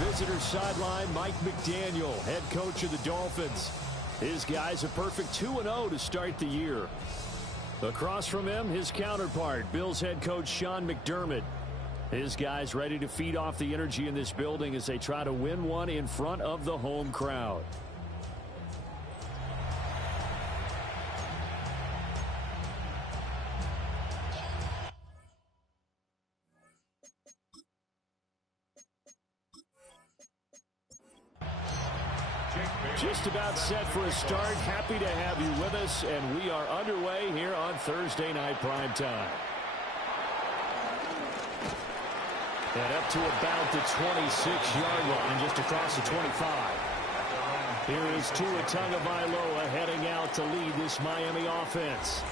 visitor sideline, Mike McDaniel, head coach of the Dolphins. His guys a perfect 2-0 to start the year. Across from him, his counterpart, Bills head coach Sean McDermott. His guys ready to feed off the energy in this building as they try to win one in front of the home crowd. Just about set for a start. Happy to have you with us, and we are underway here on Thursday Night Primetime. And up to about the 26-yard line, just across the 25. Here is Tua Tagovailoa heading out to lead this Miami offense.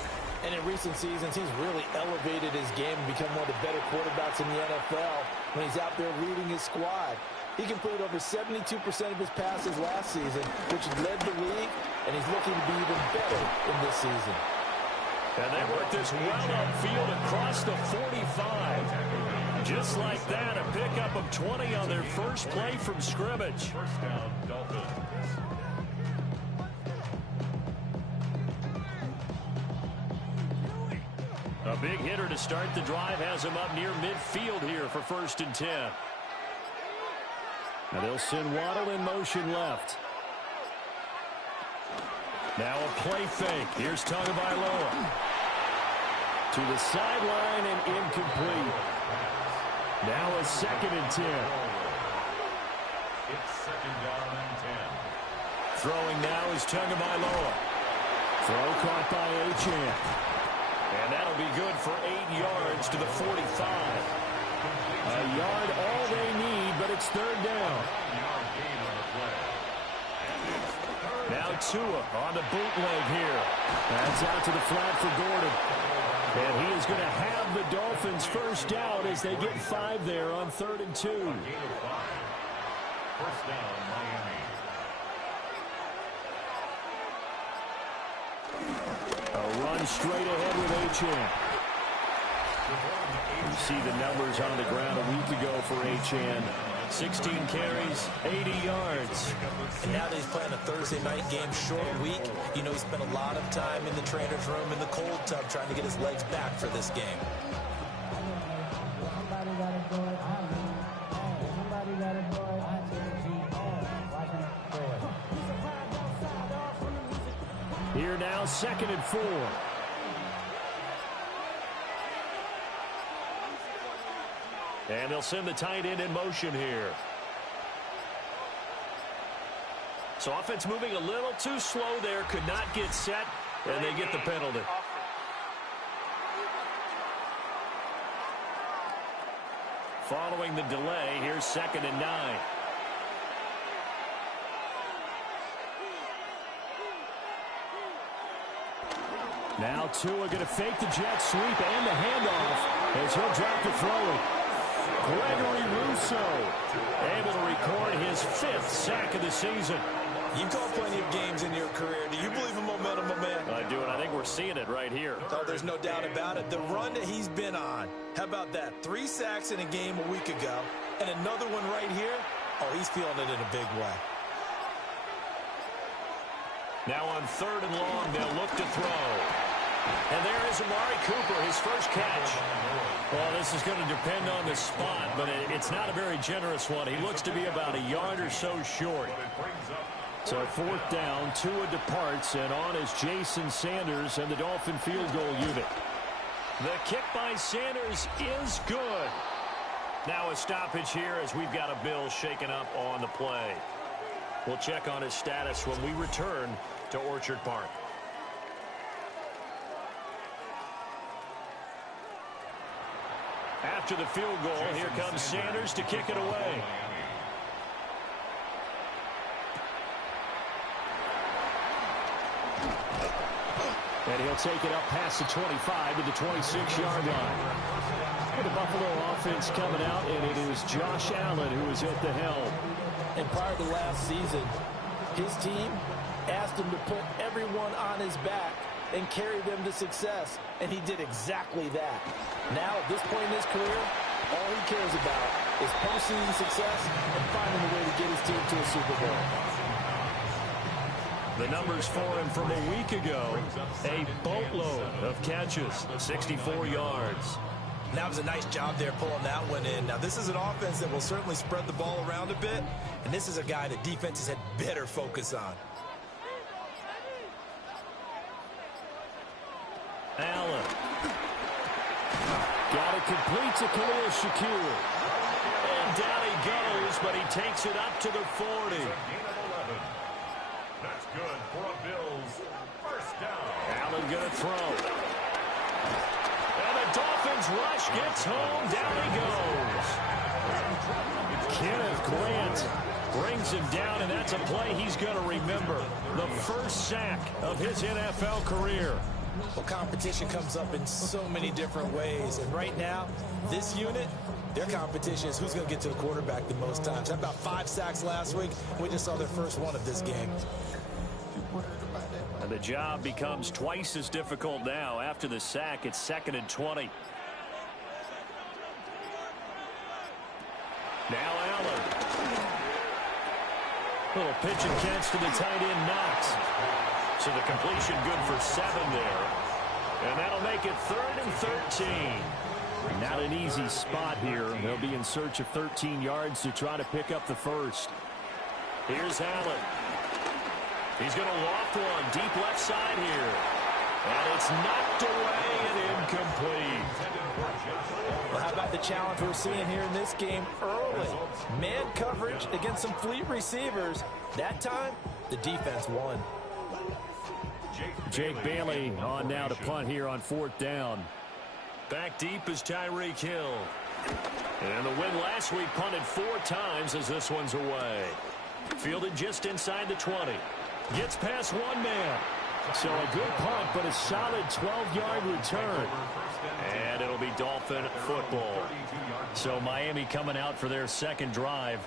And in recent seasons, he's really elevated his game and become one of the better quarterbacks in the NFL when he's out there leading his squad. He completed over 72% of his passes last season, which led the league, and he's looking to be even better in this season. And they work this well upfield across the 45. Just like that, a pickup of 20 on their first play from scrimmage. First down, Dolphins. A big hitter to start the drive has him up near midfield here for 1st and 10. And they'll send Waddle in motion left. Now a play fake. Here's Tagovailoa. To the sideline and incomplete. Now a 2nd and 10. It's 2nd down and 10. Throwing now is Tagovailoa. Throw caught by Achane. And that'll be good for 8 yards to the 45. A yard all they need, but it's 3rd down. Now Tua on the bootleg here. That's out to the flat for Gordon. And he is going to have the Dolphins first down as they get 5 there on 3rd and 2. First down, Miami. A run straight ahead with Achane. You see the numbers on the ground a week ago for Achane. 16 carries, 80 yards. And now that he's playing a Thursday night game, short week, you know he spent a lot of time in the trainer's room in the cold tub trying to get his legs back for this game. Here now, 2nd and 4. And they'll send the tight end in motion here. So offense moving a little too slow there. Could not get set, and they get the penalty. Following the delay, here's 2nd and 9. Now Tua going to fake the jet sweep and the handoff as he'll drop the throwing. Gregory Rousseau able to record his 5th sack of the season. You've called plenty of games in your career. Do you believe in momentum, my man? I do, and I think we're seeing it right here. Oh, there's no doubt about it. The run that he's been on. How about that? 3 sacks in a game a week ago, and another one right here. Oh, he's feeling it in a big way. Now on 3rd and long, they'll look to throw. And there is Amari Cooper, his first catch. Well, this is going to depend on the spot, but it's not a very generous one. He looks to be about a yard or so short. So 4th down, Tua departs, and on is Jason Sanders and the Dolphin field goal unit. The kick by Sanders is good. Now a stoppage here as we've got a Bill shaken up on the play. We'll check on his status when we return to Orchard Park. After the field goal, here comes Sanders to kick it away. And he'll take it up past the 25 to the 26-yard line. And the Buffalo offense coming out, and it is Josh Allen who is at the helm. And prior to last season, his team asked him to put everyone on his back and carry them to success, and he did exactly that. Now, at this point in his career, all he cares about is postseason success and finding a way to get his team to a Super Bowl. The numbers for him from a week ago, a boatload of catches, 64 yards. That was a nice job there pulling that one in. Now, this is an offense that will certainly spread the ball around a bit, and this is a guy that defenses had better focus on. Allen. Got it complete to Khalil Shakir. And down he goes, but he takes it up to the 40. That's good for a Bills first down. Allen going to throw. And the Dolphins rush gets home. Down he goes. Kenneth Grant brings him down, and that's a play he's going to remember. The first sack of his NFL career. Well, competition comes up in so many different ways. And right now, this unit, their competition is who's going to get to the quarterback the most times. Had about 5 sacks last week. We just saw their first one of this game. And the job becomes twice as difficult now. After the sack, it's 2nd and 20. Now Allen. Little pitch and catch to the tight end, Knox. So the completion good for 7 there. And that'll make it 3rd and 13. Not an easy spot here. They'll be in search of 13 yards to try to pick up the first. Here's Allen. He's going to loft one deep left side here. And it's knocked away and incomplete. Well, how about the challenge we're seeing here in this game early? Man coverage against some fleet receivers. That time, the defense won. Jake Bailey on now to punt here on 4th down. Back deep is Tyreek Hill. And the win last week punted 4 times as this one's away. Fielded just inside the 20. Gets past one man. So a good punt, but a solid 12-yard return. And it'll be Dolphin football. So Miami coming out for their second drive.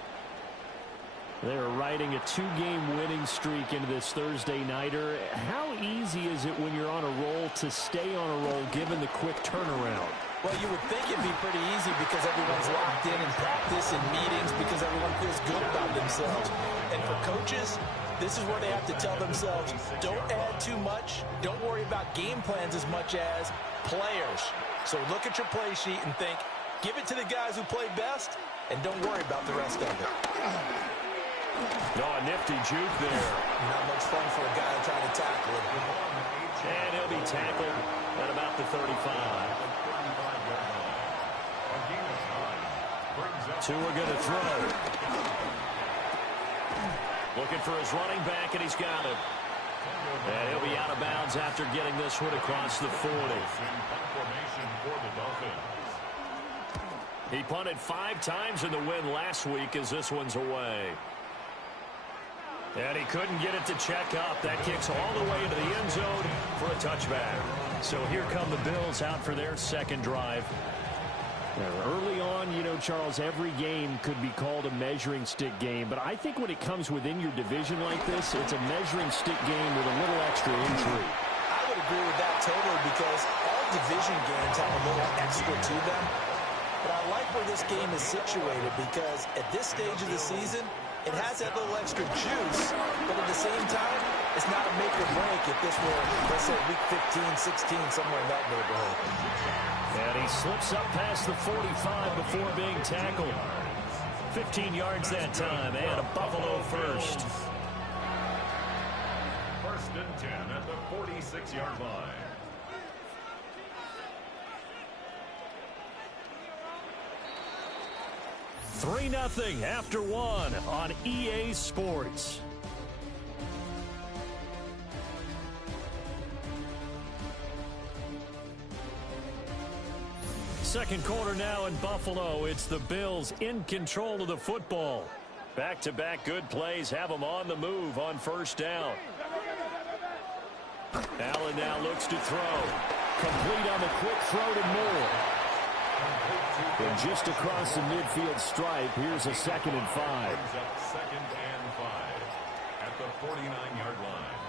They're riding a 2-game winning streak into this Thursday nighter. How easy is it when you're on a roll to stay on a roll given the quick turnaround? Well, you would think it'd be pretty easy because everyone's locked in practice and meetings because everyone feels good about themselves. And for coaches, this is where they have to tell themselves, don't add too much. Don't worry about game plans as much as players. So look at your play sheet and think, give it to the guys who play best, and don't worry about the rest of it. Oh, a nifty juke there. Not much fun for a guy trying to tackle him. And he'll be tackled at about the 35. Tua going to throw. Looking for his running back, and he's got it. And he'll be out of bounds after getting this one across the 40. He punted 5 times in the win last week as this one's away. And he couldn't get it to check up. That kicks all the way into the end zone for a touchback. So here come the Bills out for their second drive. Early on, you know, Charles, every game could be called a measuring stick game. But I think when it comes within your division like this, it's a measuring stick game with a little extra intrigue. I would agree with that totally because all division games have a little extra to them. But I like where this game is situated because at this stage of the season, it has that little extra juice, but at the same time, it's not a make or break if this were, let's say, week 15, 16, somewhere in that neighborhood. And he slips up past the 45 before being tackled. 15 yards that time, and a Buffalo first. 1st and 10 at the 46-yard line. Three 3-0 after 1 on EA Sports. Second quarter now in Buffalo. It's the Bills in control of the football. Back-to-back good plays have them on the move on 1st down. Allen now looks to throw. Complete on the quick throw to Moore. And just across the midfield stripe, here's a 2nd and 5. 2nd and 5 at the 49-yard line.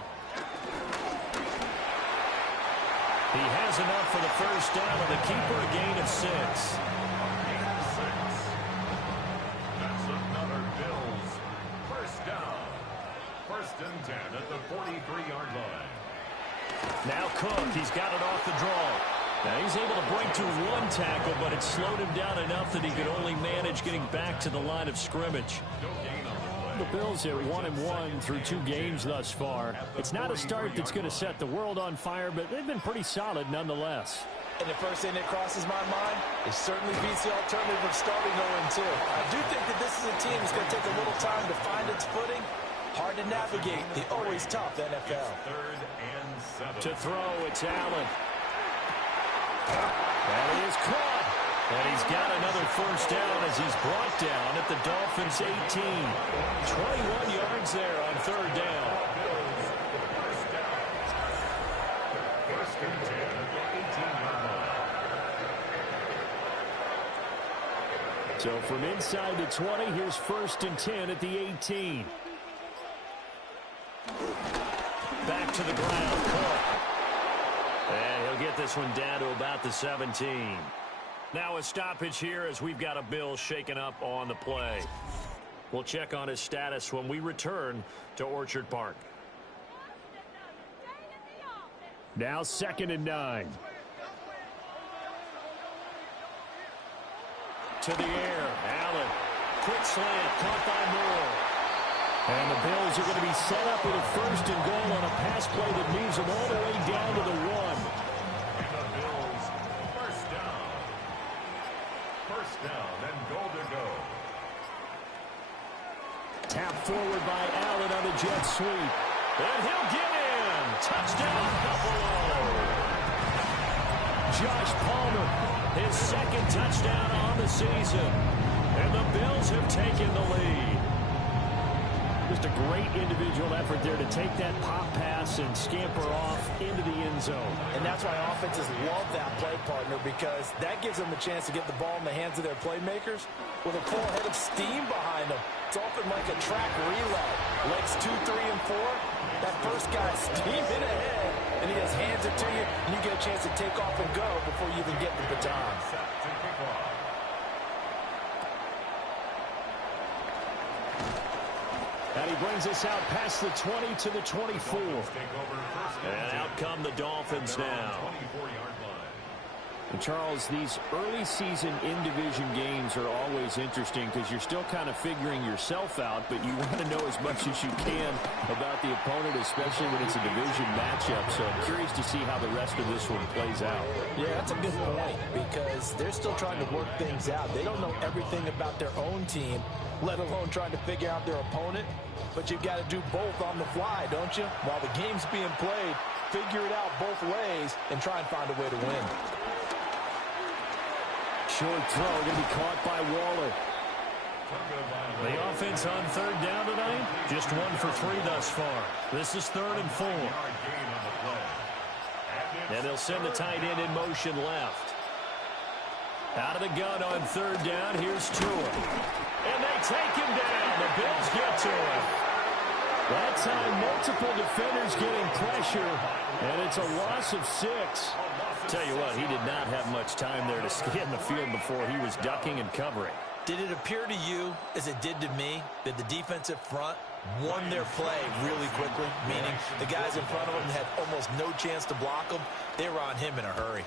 He has enough for the 1st down, and the keeper a gain of 6. 43-yard line. Now Cook, he's got it off the draw. Now he's able to break to one tackle, but it slowed him down enough that he could only manage getting back to the line of scrimmage. The Bills are 1-1 through 2 games thus far. It's not a start that's going to set the world on fire, but they've been pretty solid nonetheless. And the first thing that crosses my mind, it certainly beats the alternative of starting 0-2. I do think that this is a team that's going to take a little time to find its footing. Hard to navigate the always tough NFL. 3rd and 7. To throw, it's Allen. And he is caught. And he's got another first down as he's brought down at the Dolphins' 18. 21 yards there on 3rd down. First and 10 at the 18-yard line. So from inside the 20, here's 1st and 10 at the 18. Back to the ground, Cook. And he'll get this one down to about the 17. Now a stoppage here as we've got a Bill shaken up on the play. We'll check on his status when we return to Orchard Park. Now 2nd and 9. To the air, Allen. Quick slant, caught by Moore. And the Bills are going to be set up with a 1st and goal on a pass play that moves them all the way down to the 1. And the Bills, first down. First down and goal to go. Tap forward by Allen on the jet sweep. And he'll get in. Touchdown, Buffalo. Josh Palmer, his 2nd touchdown on the season. And the Bills have taken the lead. Just a great individual effort there to take that pop pass and scamper off into the end zone. And that's why offenses love that play partner, because that gives them a chance to get the ball in the hands of their playmakers with a full head of steam behind them. It's often like a track relay. Legs 2, 3, and 4. That first guy's steaming ahead, and he just hands it to you, and you get a chance to take off and go before you even get the baton. Set to kick off. And he brings us out past the 20 to the 24. And out come the Dolphins now. 24-yard line. And Charles, these early season in-division games are always interesting because you're still kind of figuring yourself out, but you want to know as much as you can about the opponent, especially when it's a division matchup. So I'm curious to see how the rest of this one plays out. Yeah, that's a good point, because they're still trying to work things out. They don't know everything about their own team, let alone trying to figure out their opponent. But you've got to do both on the fly, don't you? While the game's being played, figure it out both ways and try and find a way to win. Short throw going to be caught by Waller. The offense on 3rd down tonight, just 1 for 3 thus far. This is 3rd and 4. And they'll send the tight end in motion left. Out of the gun on 3rd down, here's Tua. And they take him down. The Bills get to him. That time, multiple defenders getting pressure, and it's a loss of 6. Tell you what, he did not have much time there to scan the field before he was ducking and covering. Did it appear to you, as it did to me, that the defensive front won their play really quickly, meaning the guys in front of them had almost no chance to block him? They were on him in a hurry.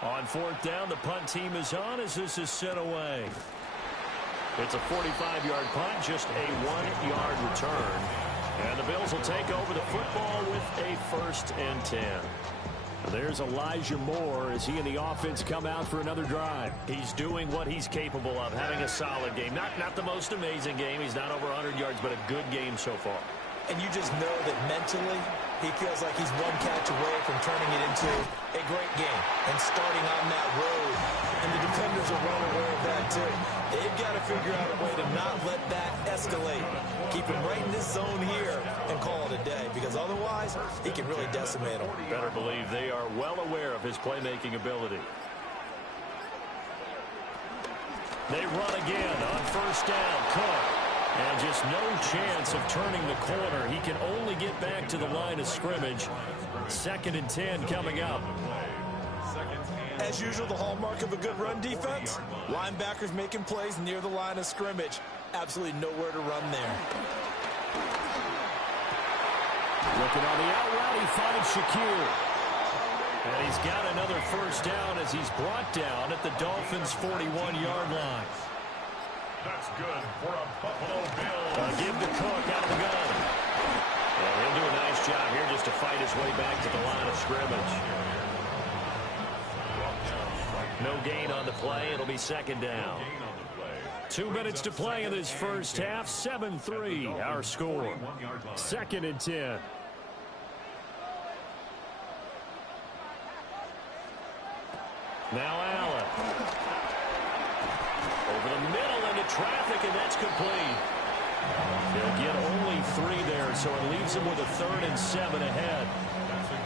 On 4th down, the punt team is on as this is sent away. It's a 45-yard punt, just a 1-yard return. And the Bills will take over the football with a 1st and 10. There's Elijah Moore as he and the offense come out for another drive. He's doing what he's capable of, having a solid game. Not the most amazing game. He's not over 100 yards, but a good game so far. And you just know that mentally he feels like he's one catch away from turning it into a great game and starting on that road. And the defenders are well aware of that too. They've got to figure out a way to not let that escalate. Keep him right in this zone here and call it a day, because otherwise he can really decimate them. Better believe they are well aware of his playmaking ability. They run again on 1st down. Cook. And just no chance of turning the corner. He can only get back to the line of scrimmage. 2nd and 10 coming up. As usual, the hallmark of a good run defense, linebackers making plays near the line of scrimmage. Absolutely nowhere to run there. Looking on the out route, he finds Shakir. And he's got another first down as he's brought down at the Dolphins' 41-yard line. That's good for a Buffalo Bills. Give to Cook out of the gun. And he'll do a nice job here just to fight his way back to the line of scrimmage. No gain on the play. It'll be second down. 2 minutes to play in this first half. 7-3 our score. Second and 10. Now Allen. Over the middle into traffic, and that's complete. They'll get only 3 there, so it leaves him with a 3rd and 7 ahead.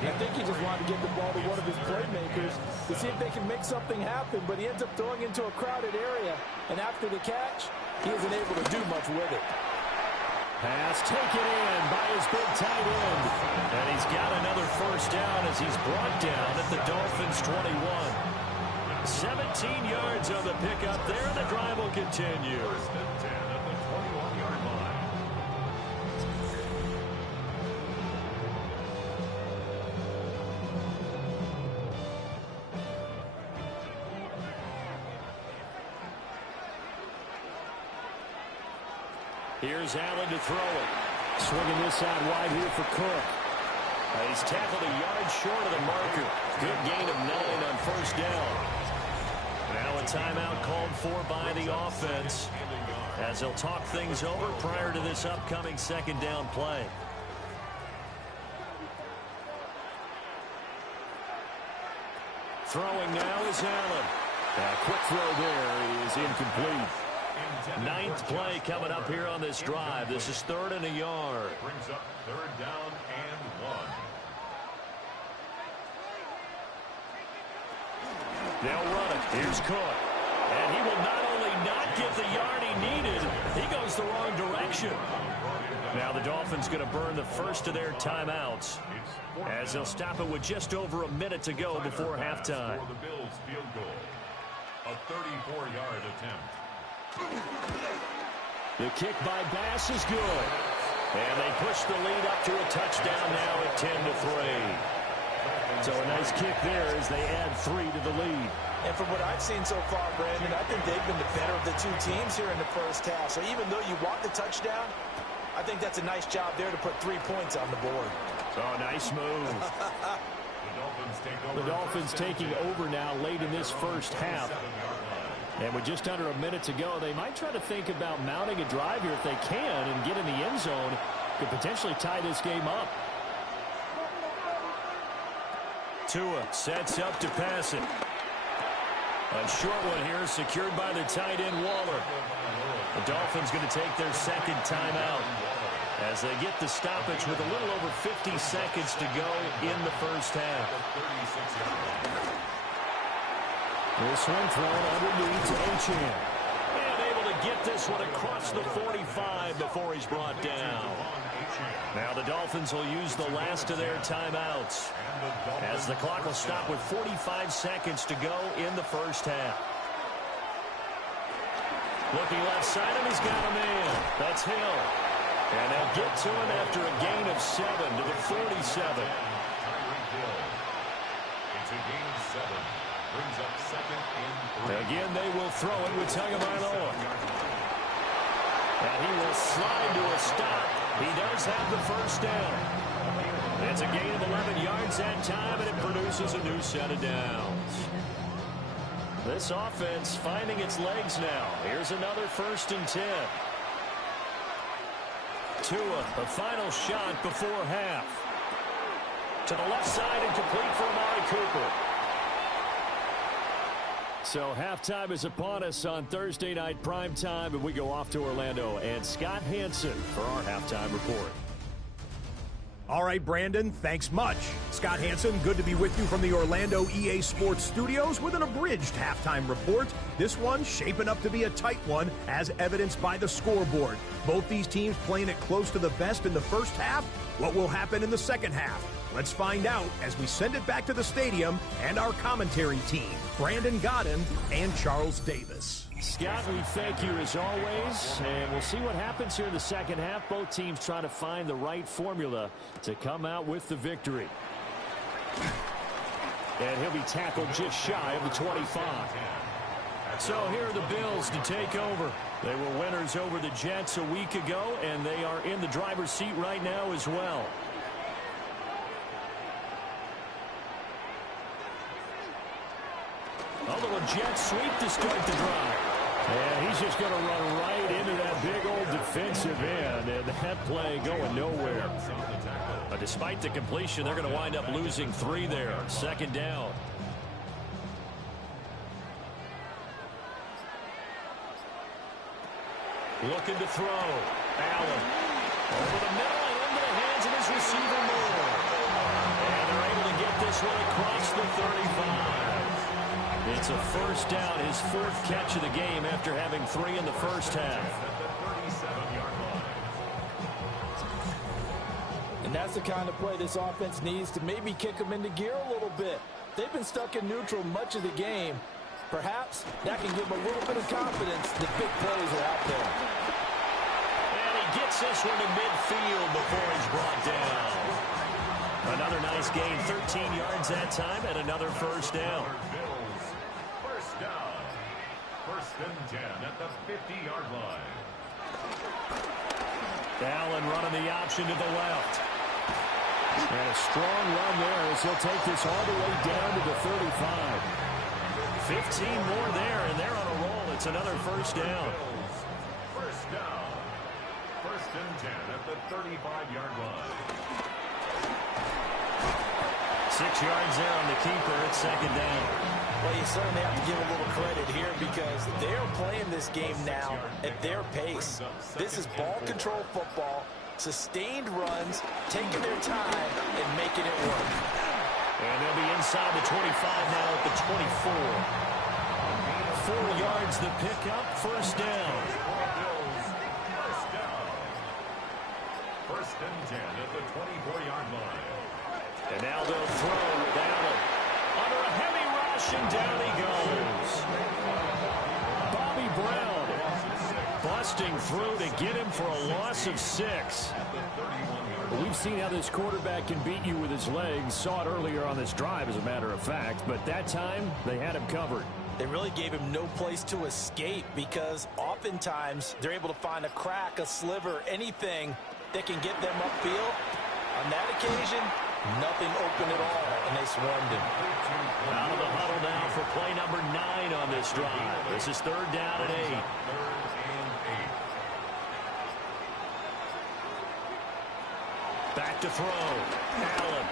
I think he just wanted to get the ball to one of his playmakers to see if they can make something happen, but he ends up throwing into a crowded area, and after the catch, he isn't able to do much with it. Pass taken in by his big tight end. And he's got another first down as he's brought down at the Dolphins' 21. 17 yards on the pickup there. The drive will continue. First and 10 at the 21-yard line. Here's Allen to throw it. Swinging this out wide here for Cook. He's tackled a yard short of the marker. Good gain of 9 on first down. Now a timeout called for by the offense as they'll talk things over prior to this upcoming second down play. Throwing now is Allen. A quick throw there is incomplete. 9th play coming up here on this drive. This is 3rd and a yard. Brings up 3rd down and 1. They'll run it. Here's Cook. And he will not only not get the yard he needed, he goes the wrong direction. Now the Dolphins going to burn the first of their timeouts as they'll stop it with just over a minute to go before halftime. For the Bills field goal. A 34-yard attempt. The kick by Bass is good. And they push the lead up to a touchdown now at 10-3. So a nice kick there as they add 3 to the lead. And from what I've seen so far, Brandon, I think they've been the better of the 2 teams here in the first half. So even though you want the touchdown, I think that's a nice job there to put 3 points on the board. Oh, nice move. The Dolphins taking over now late in this first half. And with just under a minute to go, they might try to think about mounting a drive here if they can and get in the end zone. Could potentially tie this game up. Tua sets up to pass it. A short one here secured by the tight end Waller. The Dolphins going to take their second timeout as they get the stoppage with a little over 50 seconds to go in the first half. This one thrown underneath to Achane. And able to get this one across the 45 before he's brought down. Now the Dolphins will use the last of their timeouts as the clock will stop with 45 seconds to go in the first half. Looking left side, and he's got a man. That's Hill. And they'll get to him after a gain of 7 to the 47. It's a gain of 7. Brings up 2nd and 3. Again, they will throw it with Tagovailoa. And he will slide to a stop. He does have the first down. It's a gain of 11 yards that time, and it produces a new set of downs. This offense finding its legs now. Here's another 1st and 10. Tua, a final shot before half. To the left side and complete for Amari Cooper. So halftime is upon us on Thursday night primetime, and we go off to Orlando and Scott Hansen for our halftime report. All right, Brandon, thanks much. Scott Hansen, good to be with you from the Orlando EA Sports Studios with an abridged halftime report. This one shaping up to be a tight one, as evidenced by the scoreboard. Both these teams playing it close to the vest in the first half. What will happen in the second half? Let's find out as we send it back to the stadium and our commentary team, Brandon Godden and Charles Davis. Scott, we thank you as always, and we'll see what happens here in the second half. Both teams trying to find the right formula to come out with the victory. And he'll be tackled just shy of the 25. So here are the Bills to take over. They were winners over the Jets a week ago, and they are in the driver's seat right now as well. A little jet sweep to start the drive. And he's just going to run right into that big old defensive end, and that play going nowhere. But despite the completion, they're going to wind up losing 3 there. Second down. Looking to throw. Allen. Over the middle and into the hands of his receiver Moore. And they're able to get this one across the 35. It's a first down, his 4th catch of the game after having 3 in the first half. And that's the kind of play this offense needs to maybe kick them into gear a little bit. They've been stuck in neutral much of the game. Perhaps that can give them a little bit of confidence that big plays are out there. And he gets this one to midfield before he's brought down. Another nice gain, 13 yards that time, and another first down. First down. First and 10 at the 50-yard line. Allen running the option to the left. And a strong run there as he'll take this all the way down to the 35. 15 more there, and they're on a roll. It's another first down. First down. First and 10 at the 35-yard line. 6 yards there on the keeper. It's second down. Well, you certainly have to give a little credit here because they're playing this game now at their pace. This is ball control football, sustained runs, taking their time and making it work. And they'll be inside the 25 now at the 24. 4 yards the pickup, first down. First down. First and 10 at the 24-yard line. And now they'll throw with Allen. Under a heavy rush, and down he goes. Bobby Brown busting through to get him for a loss of 6. Well, we've seen how this quarterback can beat you with his legs. Saw it earlier on this drive, as a matter of fact. But that time, they had him covered. They really gave him no place to escape because oftentimes they're able to find a crack, a sliver, anything that can get them upfield. On that occasion, nothing open at all, and they swarmed him. Out of the huddle now for play number 9 on this drive. This is third down and 8. Back to throw. Allen.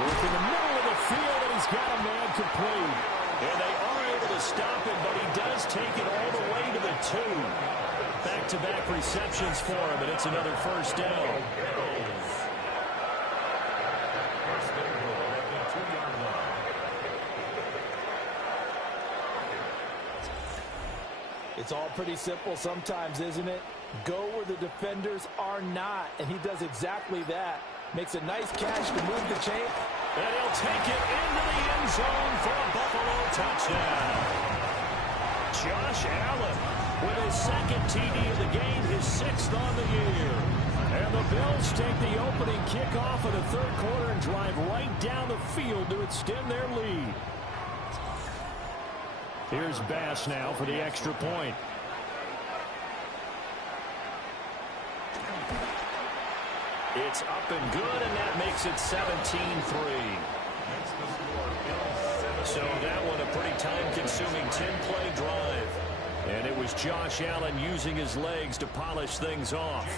Work in the middle of the field, and he's got a man complete. And they are able to stop him, but he does take it all the way to the 2. Back-to-back receptions for him, and it's another first down. It's all pretty simple sometimes, isn't it? Go where the defenders are not, and he does exactly that. Makes a nice catch to move the chain. And he'll take it into the end zone for a Buffalo touchdown. Josh Allen with his second TD of the game, his 6th on the year. And the Bills take the opening kickoff of the third quarter and drive right down the field to extend their lead. Here's Bass now for the extra point. It's up and good, and that makes it 17-3. So that one a pretty time-consuming 10-play drive. And it was Josh Allen using his legs to polish things off.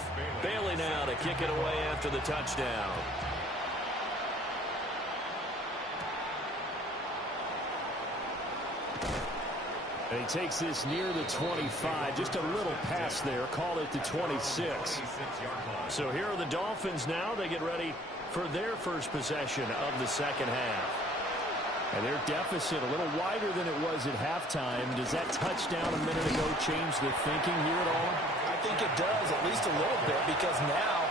Bailey now to kick it away after the touchdown. And he takes this near the 25. Just a little pass there. Call it the 26. So here are the Dolphins now. They get ready for their first possession of the second half. And their deficit a little wider than it was at halftime. Does that touchdown a minute ago change the thinking here at all? I think it does, at least a little bit, because now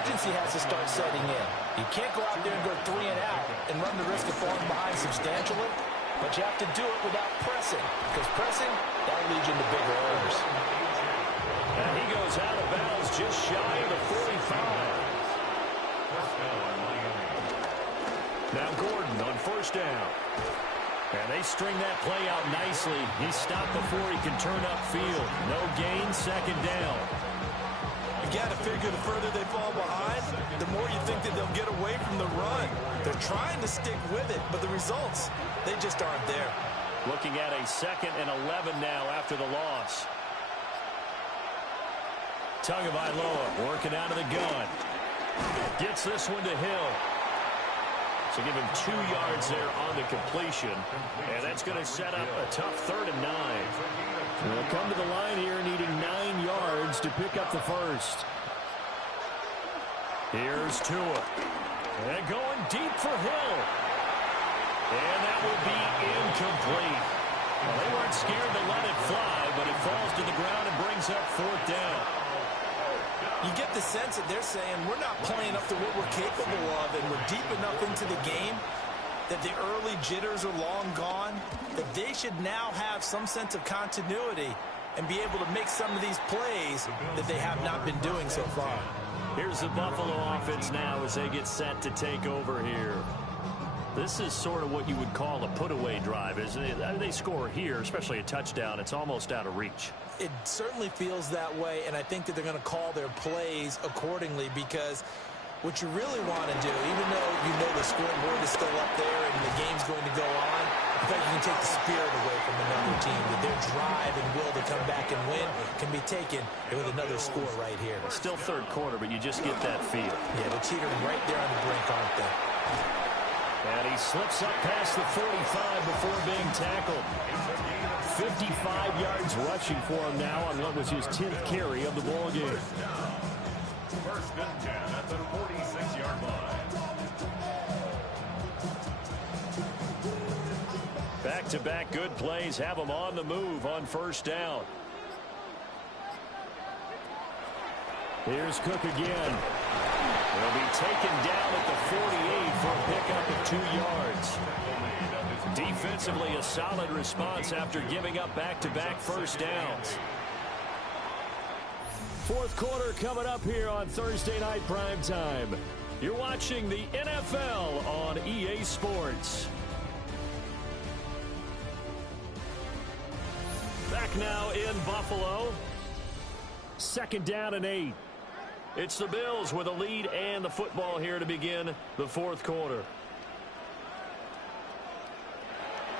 Urgency has to start setting in. You can't go out there and go 3 and out and run the risk of falling behind substantially, but you have to do it without pressing, because pressing, that'll lead you into bigger errors. And he goes out of bounds just shy of the 45. Now Gordon on first down. And they string that play out nicely. He's stopped before he can turn upfield. No gain, second down. You got to figure the further they fall behind, the more you think that they'll get away from the run. They're trying to stick with it, but the results, they just aren't there. Looking at a 2nd and 11 now after the loss. Tagovailoa working out of the gun. Gets this one to Hill. So give him 2 yards there on the completion. And that's going to set up a tough 3rd and 9. They'll come to the line here needing 9 yards to pick up the first. Here's Tua. And going deep for Hill. And that will be incomplete. Well, they weren't scared to let it fly, but it falls to the ground and brings up 4th down. You get the sense that they're saying we're not playing up to what we're capable of, and we're deep enough into the game that the early jitters are long gone, that they should now have some sense of continuity and be able to make some of these plays that they have not been doing so far. Here's the Buffalo offense now as they get set to take over here. This is sort of what you would call a put-away drive, isn't it? I mean, they score here, especially a touchdown. It's almost out of reach. It certainly feels that way, and I think that they're going to call their plays accordingly, because what you really want to do, even though you know the scoreboard is still up there and the game's going to go on, I think you can take the spirit away from another team, that their drive and will to come back and win can be taken with another score right here. Still 3rd quarter, but you just get that feel. Yeah, they're teetering right there on the brink, aren't they? And he slips up past the 45 before being tackled. 55 yards rushing for him now on what was his 10th carry of the ball game. 1st and 10 at the 46-yard line. Back-to-back good plays have him on the move on 1st down. Here's Cook again. He'll be taken down at the 48 for a pickup of 2 yards. Defensively, a solid response after giving up back-to-back 1st downs. 4th quarter coming up here on Thursday Night Primetime. You're watching the NFL on EA Sports. Back now in Buffalo. 2nd down and 8. It's the Bills with a lead and the football here to begin the 4th quarter.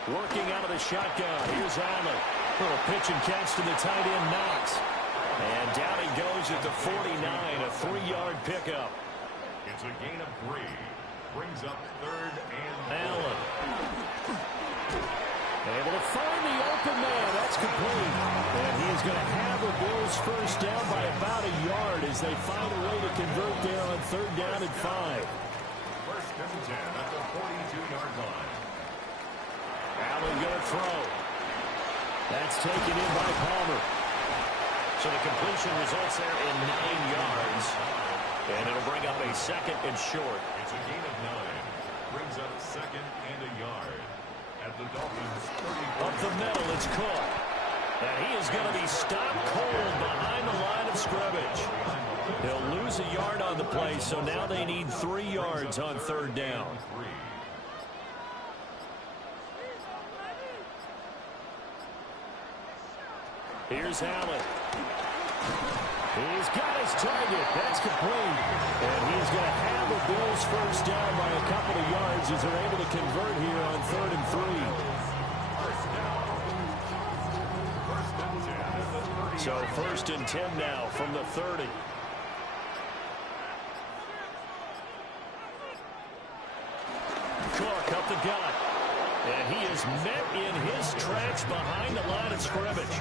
Working out of the shotgun. Here's Allen. Little pitch and catch to the tight end, Knox. And down he goes at the 49, a 3-yard pickup. It's a gain of 3. Brings up 3rd and 4. Allen. Able to find the open man. That's complete. And he's going to have the Bills first down by about a yard as they find a way to convert there on 3rd down and 5. 1st and 10 at the 42-yard line. Allen going to throw. That's taken in by Palmer. So the completion results there in 9 yards. And it'll bring up a 2nd and short. It's a gain of 9. Brings up 2nd and a yard. At the Dolphins 30. Up the middle, it's Cook. And he is going to be stopped cold behind the line of scrimmage. He'll lose a yard on the play, so now they need 3 yards on 3rd down. Here's Allen. He's got his target. That's complete. And he's going to have the Bills first down by a couple of yards as they're able to convert here on 3rd and 3. So 1st and 10 now from the 30. Cook up the gut. And he is met in his tracks behind the line of scrimmage.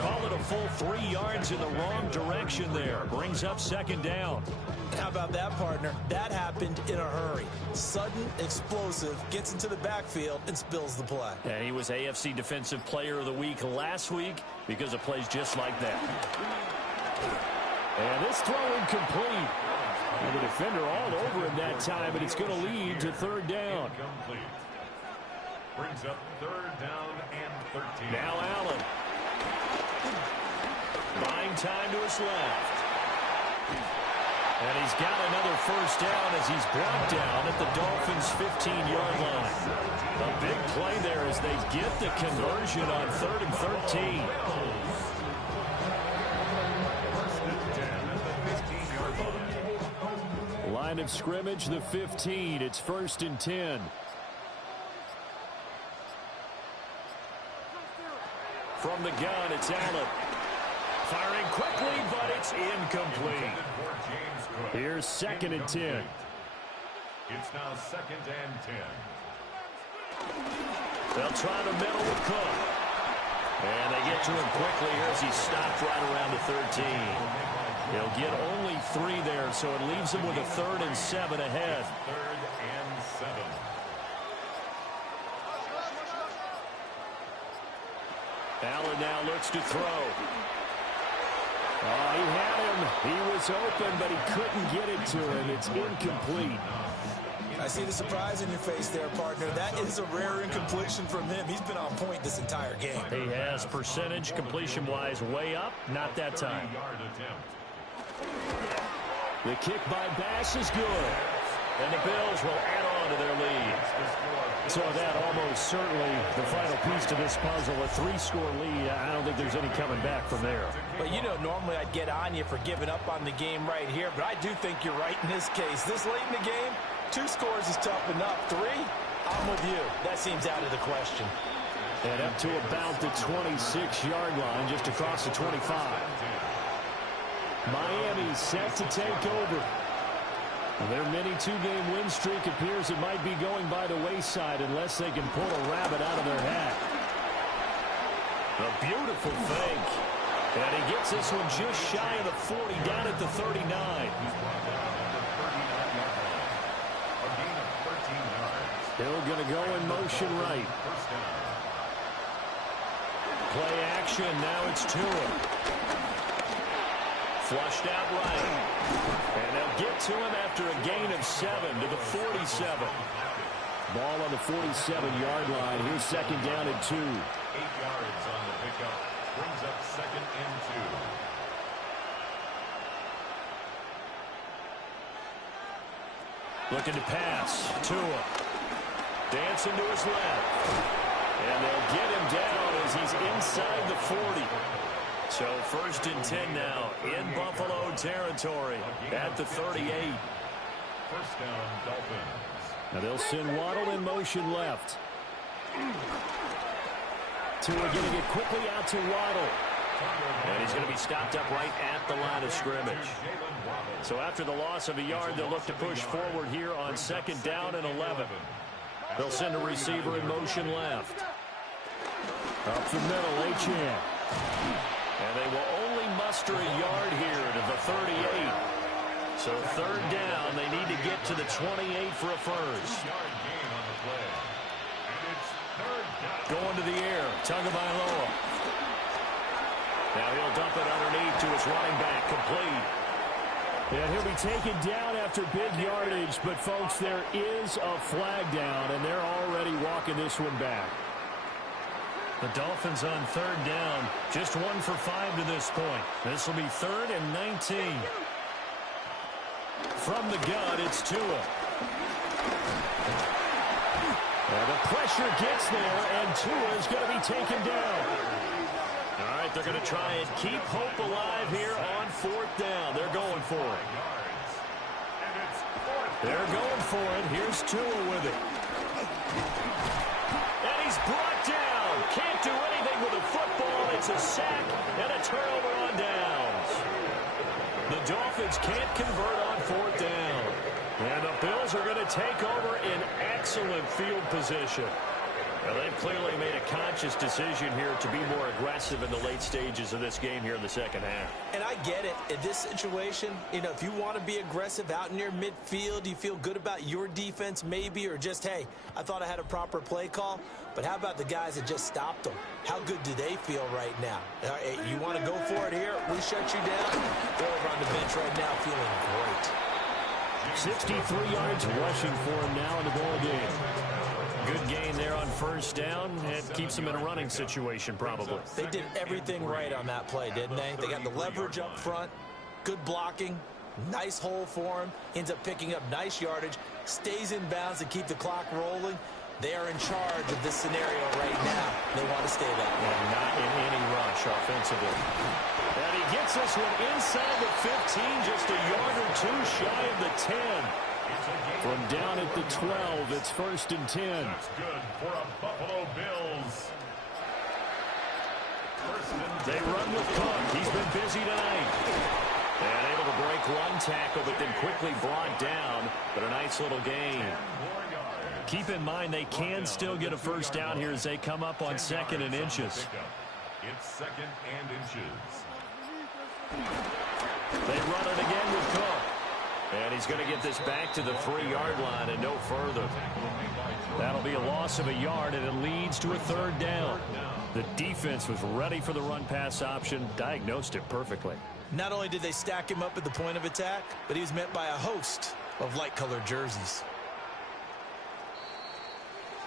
Call it a full 3 yards in the wrong direction there. Brings up 2nd down. How about that, partner? That happened in a hurry. Sudden, explosive, gets into the backfield and spills the play. And he was AFC Defensive Player of the Week last week because of plays just like that. And this throw incomplete. And the defender all over him that time, but it's going to lead to third down. Incomplete. Brings up third down and 13. Now Allen. Buying time to his left. And he's got another first down as he's brought down at the Dolphins' 15-yard line. A big play there as they get the conversion on 3rd and 13. First and 10 at the 15-yard line. Line of scrimmage, the 15. It's 1st and 10. From the gun, it's Allen. Firing quickly, but it's incomplete. Here's 2nd and 10. It's now 2nd and 10. They'll try the middle with Cook. And they get to him quickly here as he stopped right around the 13. He'll get only 3 there, so it leaves him with a 3rd and 7 ahead. 3rd and 7. Allen now looks to throw. Oh, he had him. He was open, but he couldn't get it to him. It's incomplete. I see the surprise in your face there, partner. That is a rare incompletion from him. He's been on point this entire game. He has percentage completion-wise way up. Not that time. The kick by Bass is good. And the Bills will add on to their lead. So that almost certainly the final piece to this puzzle, a 3-score lead. I don't think there's any coming back from there. But, you know, normally I'd get on you for giving up on the game right here, but I do think you're right in this case. This late in the game, 2 scores is tough enough. 3, I'm with you. That seems out of the question. And up to about the 26-yard line, just across the 25. Miami set to take over. Their mini 2-game win streak appears it might be going by the wayside unless they can pull a rabbit out of their hat. A beautiful fake. And he gets this one just shy of the 40, down at the 39. Hill going to go in motion right. Play action, now it's Tua. Flushed out right. And they'll get to him after a gain of 7 to the 47. Ball on the 47-yard line. Here's 2nd down and 2. 8 yards on the pickup. Brings up 2nd and 2. Looking to pass. Tua. Dancing to his left. And they'll get him down as he's inside the 40. So 1st and 10 now in Buffalo territory at the 38. First down, Dolphins. Now they'll send Waddle in motion left. Tua getting it quickly out to Waddle. And he's going to be stopped up right at the line of scrimmage. So after the loss of a yard, they'll look to push forward here on 2nd down and 11. They'll send a receiver in motion left. Up the middle, Achane. And they will only muster a yard here to the 38. So 3rd down, they need to get to the 28 for a first. Going to the air, Tagovailoa. Now he'll dump it underneath to his running back, complete. And he'll be taken down after big yardage, but folks, there is a flag down, and they're already walking this one back. The Dolphins on 3rd down, just 1 for 5 to this point. This will be 3rd and 19. From the gun, it's Tua. And the pressure gets there, and Tua is going to be taken down. All right, they're going to try and keep hope alive here on 4th down. They're going for it. They're going for it. Here's Tua with it. And he's brought down. Can't do anything with the football. It's a sack and a turnover on downs. The Dolphins can't convert on 4th down. And the Bills are going to take over in excellent field position. Well, they've clearly made a conscious decision here to be more aggressive in the late stages of this game here in the second half. And I get it. In this situation, if you want to be aggressive out near midfield, you feel good about your defense maybe, or just, hey, I thought I had a proper play call. But how about the guys that just stopped them? How good do they feel right now? You want to go for it here? We shut you down. They're over on the bench right now feeling great. 63 yards rushing for him now in the ball game. Good gain there on first down. It keeps them in a running situation probably. They did everything right on that play, didn't they? They got the leverage up front, good blocking, nice hole for him, ends up picking up nice yardage, stays in bounds to keep the clock rolling. They are in charge of this scenario right now. They want to stay that way. And not in any rush offensively. And he gets this one inside the 15, just a yard or two shy of the 10. From down at the 12, it's 1st and 10. That's good for a Buffalo Bills. They run with Cook. He's been busy tonight. And able to break one tackle, but then quickly brought down. But a nice little gain. Keep in mind they can still get a first down here as they come up on 2nd and inches. It's 2nd and inches. They run it again with Cook. And he's going to get this back to the 3-yard line and no further. That'll be a loss of a yard, and it leads to a 3rd down. The defense was ready for the run-pass option, diagnosed it perfectly. Not only did they stack him up at the point of attack, but he was met by a host of light-colored jerseys.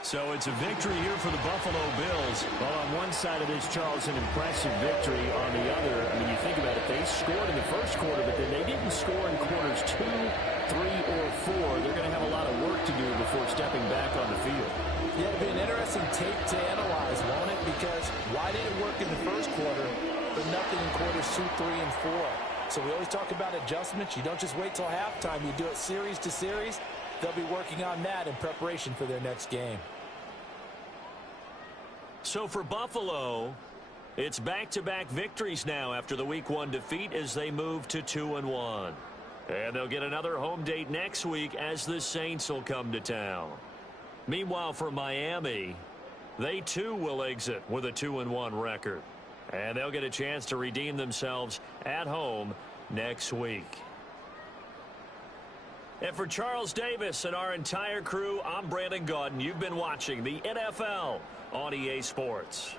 So it's a victory here for the Buffalo Bills. Well, on one side of this, Charles, an impressive victory. On the other, I mean, you think about it, they scored in the first quarter, but then they didn't score in quarters 2, 3, or 4. They're going to have a lot of work to do before stepping back on the field. Yeah, it'll be an interesting tape to analyze, won't it? Because why did it work in the first quarter, but nothing in quarters 2, 3, and 4? So we always talk about adjustments. You don't just wait till halftime. You do it series to series. They'll be working on that in preparation for their next game. So for Buffalo, it's back-to-back victories now after the Week 1 defeat as they move to 2-1. And they'll get another home date next week as the Saints will come to town. Meanwhile, for Miami, they too will exit with a 2-1 record. And they'll get a chance to redeem themselves at home next week. And for Charles Davis and our entire crew, I'm Brandon Gaudin. You've been watching the NFL on EA Sports.